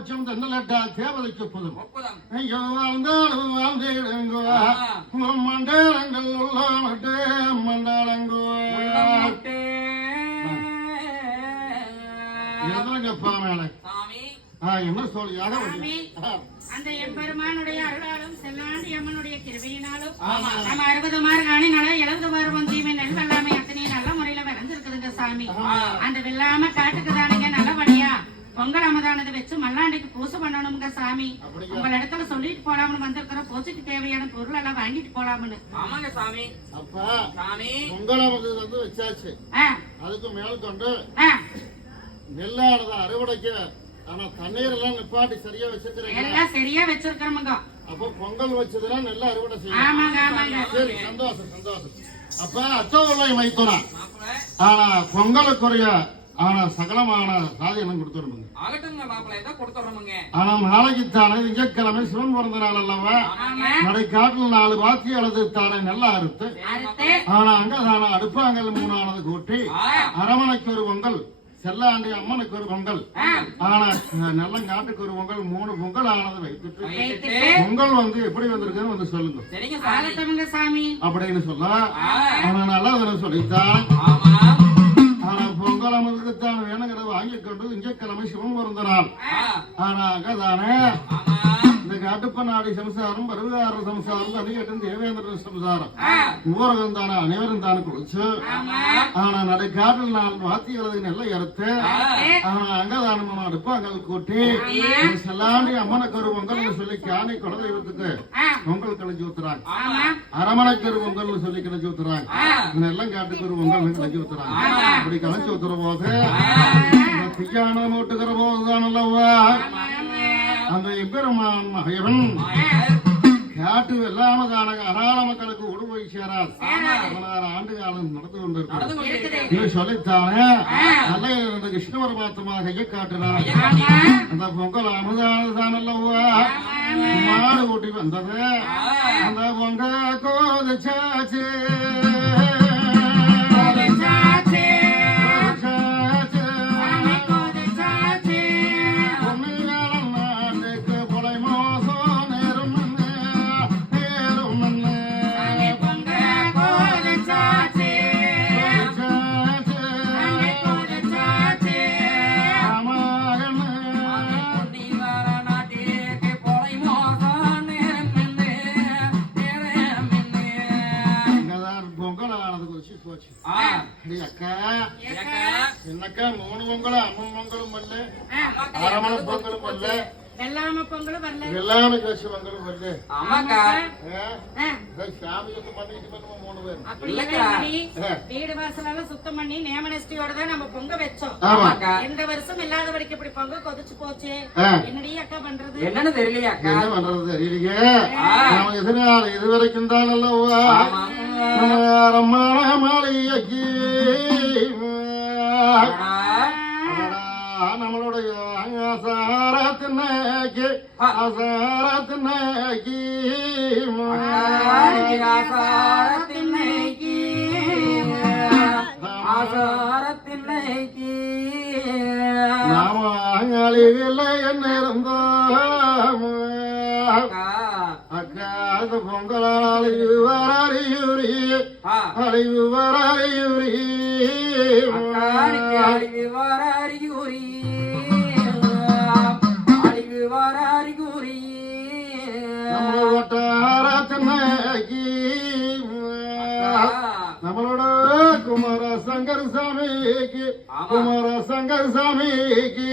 மோட்சம் தன்னலட்டா தேவதைக்கு புதும். மண்டலங்கள் உள்ளாமட்டு மண்டலங்கோ. அந்த எம்பெருமானுடைய அருளாலும் செல்லாண்டி அம்மனுடைய கிருபையினாலும். நம்ம அறுபது மாறு காணினால எழுபது மாறு வந்தியுமே நெல் வெள்ளாமை அத்தனையும் நல்ல முறையில விளைஞ்சிருக்குதுங்க சாமி அந்த வெள்ளாம காட்டுக்கு தானுங்க நல்லபடியா பொங்கல் அமதானது வச்சு மல்லாண்டிக்கு பூசை பண்ணணுங்க சாமி? உங்கள் இடத்துல சொல்லிட்டு போலாம்னு வந்திருக்கிற பூஜைக்கு தேவையான பொருள் எல்லாம் வாங்கிட்டு போலாம்னு. ஆமாங்க சாமி. அப்பா சாமி. பொங்கலை வந்து வச்சாச்சு. அதுக்கு மேல் கொண்டு நெல்லானது அறுவடைக்கு. ஆனா தண்ணீர் எல்லாம் நிப்பாட்டி சரியா வச்சிருக்கிறீங்க. எல்லாம் சரியா வச்சிருக்கிறோமுங்க. அப்போ பொங்கல் வச்சதுன்னா நெல்ல அறுவடை ஆமாங்க ஆமாங்க. சரி சந்தோஷம் சந்தோஷம். அப்ப அச்சோலை மைத்துனா ஆனா பொங்கலுக்குரிய ஆனா சகலமான மாப்பிள ஏதோ கொடுத்துறோமுங்க ஆனா நாளைக்கு தானே திங்கட்கிழமை சிவன் பிறந்த நாள் அல்லவா? காட்டில் நாலு பாத்தி அல்லது தானே நெல்ல அறுத்து அறுத்து. ஆனா அங்க தானே அடுப்பாங்கல் மூணானது கூட்டி ஆ. அரமனைக்கு ஒரு பொங்கல் செல்லாண்டி அம்மனுக்கு ஒரு பொங்கல் ஆனா நல்லங்காட்டுக்கு ஒரு பொங்கல் மூணு பொங்கல் ஆனது வைத்துட்டு. பொங்கல் வந்து எப்படி வந்திருக்குன்னு வந்து சொல்லுங்க. அப்படின்னு சொல்ல ஆனா நல்லதுன்னு சொல்லித்தான். திங்கட்கிழமை சிவன் பிறந்த நாள் ஆ. ஆனா அங்கதானே ஆமா. இந்த காட்டுப்பநாடி சம்சாரம் பருவதார சம்சாரம் தனிகட்டும் தேவேந்திர சம்சாரம். ஊரகம் தானே அனைவரும் தானே குளிச்சு. ஆனா நடை காட்டில் நான் வாத்திகளது நெல்லை அறுத்து ஆனா அங்கதானமான அடுப்பாங்கல் கூட்டி செல்லாண்டி அம்மனுக்கு ஒரு பொங்கல்னு சொல்லி காணி ஆ, பொங்கல் கழிச்சு ஊத்துறாங்க. ஒரு பொங்கல்னு சொல்லி கழிச்சு ஊத்துறாங்க. நெல்லம் காட்டுக்கு ஒரு பொங்கல் கழிச்சு ஊத்துறாங்க. அப்படி கழிச்சு ஊத்துற போது இந்த தியானம் ஊட்டுகிற போதுதான் அல்லவா அந்த எம்பெருமான் மகன் காட்டு வெள்ளாம தானக அராள மக்களுக்கு உடு போய் சேராது பதினாறு ஆண்டு காலம் நடந்து கொண்டிருக்கிறது இது சொல்லித்தானே? நல்ல இருந்த கிருஷ்ண பரமாத்மா கையை காட்டினார். அந்த பொங்கல் அமுதானதுதான் அல்லவா மாடு கூட்டி வந்தது. அந்த பொங்க கோதைச்சாச்சு, அக்கா. என்னக்கா மூணு பொங்கலும் அம்மன் பொங்கலும் அரமண பொங்கலும் பண்ணல வெள்ளாமை பொங்கலும் வரல. பொங்கலும் ஆமாக்கா. சாமி பண்ணிட்டு பண்ணுவோம் மூணு பேர். ஆ. வீடு வாசலெல்லாம் சுத்தம் பண்ணி நேமனஸ்டியோட தான் நம்ம பொங்க வச்சோம். ஆமா. ஆமாக்கா. இந்த வருஷம் இல்லாத வரைக்கும் இப்படி பொங்க கொதிச்சு போச்சு. என்னடி அக்கா பண்றது? என்னன்னு தெரியலையா அக்கா. என்ன பண்றது தெரியலையே. நாம எதிரால இது வரைக்கும் தான் அல்லவா? ஆமா. ரம்மான மாளிகைக்கு நம்மளுடைய அசாரத்தினைக்கு அசாரத்தினைக்கு ஆடிக்கு ஆசாரத்தின்னைக்கு, ஆசாரத்தின்னைக்கு. நாம அழிவில்லை என்ன இருந்தோம் அக்கா, அக்கா அது பொங்கலால் அழிவு வர அறியுறி அழிவு வர அறியுறி. அழிவு வர அறிகுறி. வட்டாரத்தினைக்கு அக்கா, நம்மளோட குமார சங்கர் சாமிக்கு ஆமா. குமார சங்கர் சாமிக்கு